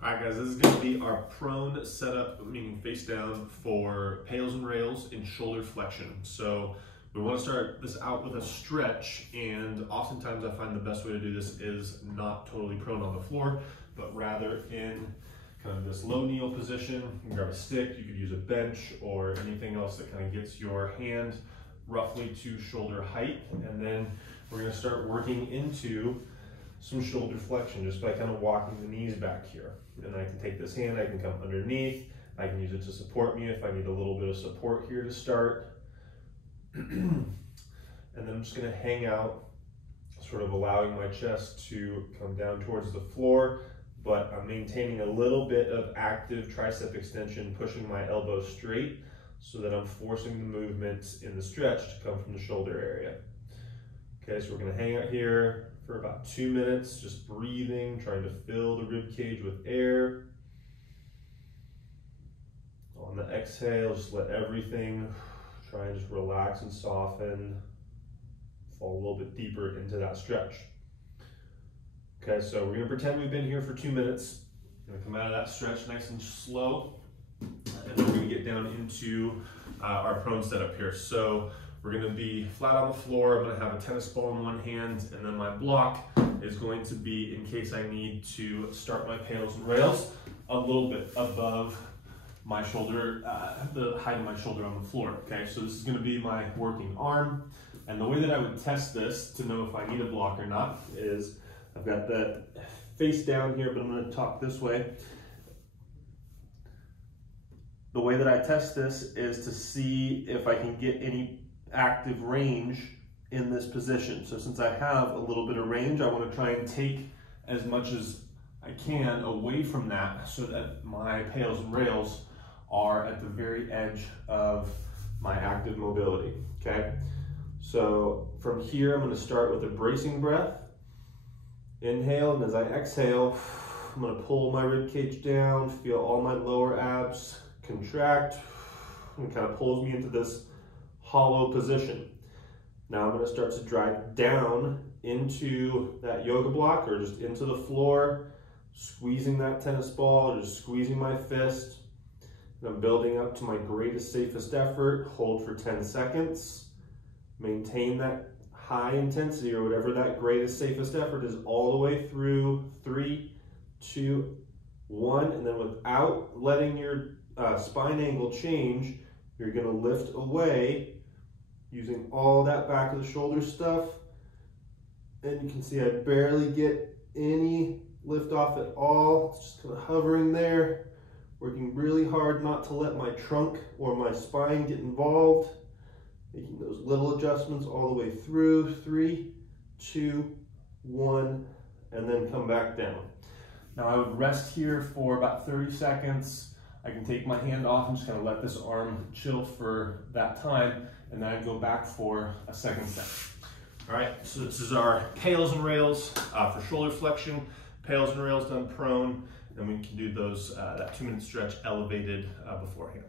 All right, guys, this is going to be our prone setup, meaning face down, for pails and rails in shoulder flexion. So we want to start this out with a stretch, and oftentimes I find the best way to do this is not totally prone on the floor, but rather in kind of this low kneel position. You can grab a stick, you could use a bench or anything else that kind of gets your hand roughly to shoulder height. And then we're going to start working into some shoulder flexion just by kind of walking the knees back here. And I can take this hand, I can come underneath, I can use it to support me if I need a little bit of support here to start. And then I'm just going to hang out, sort of allowing my chest to come down towards the floor, but I'm maintaining a little bit of active tricep extension, pushing my elbow straight so that I'm forcing the movement in the stretch to come from the shoulder area. Okay, so we're going to hang out here for about 2 minutes, just breathing, trying to fill the rib cage with air. On the exhale, just let everything try and just relax and soften, fall a little bit deeper into that stretch. Okay, so we're gonna pretend we've been here for 2 minutes. Gonna come out of that stretch nice and slow, and then we're gonna get down into our prone setup here. So we're gonna be flat on the floor. I'm gonna have a tennis ball in one hand, and then my block is going to be, in case I need to start my pails and rails, a little bit above my shoulder, the height of my shoulder on the floor. Okay, so this is gonna be my working arm. And the way that I would test this to know if I need a block or not is I've got that face down here, but I'm gonna talk this way. The way that I test this is to see if I can get any active range in this position. So since I have a little bit of range, I want to try and take as much as I can away from that so that my pails and rails are at the very edge of my active mobility. Okay, so from here I'm going to start with a bracing breath. Inhale, and as I exhale, I'm going to pull my rib cage down, feel all my lower abs contract, and kind of pulls me into this hollow position. Now I'm going to start to drive down into that yoga block or just into the floor, squeezing that tennis ball, or just squeezing my fist. And I'm building up to my greatest, safest effort. Hold for 10 seconds. Maintain that high intensity or whatever that greatest, safest effort is all the way through 3, 2, 1. And then without letting your spine angle change, you're going to lift away using all that back of the shoulder stuff. And you can see I barely get any lift off at all. It's just kind of hovering there, working really hard not to let my trunk or my spine get involved. Making those little adjustments all the way through. 3, 2, 1, and then come back down. Now I would rest here for about 30 seconds. I can take my hand off and just kind of let this arm chill for that time, and then I go back for a second set. All right, so this is our pails and rails for shoulder flexion, pails and rails done prone, and we can do those that 2-minute stretch elevated beforehand.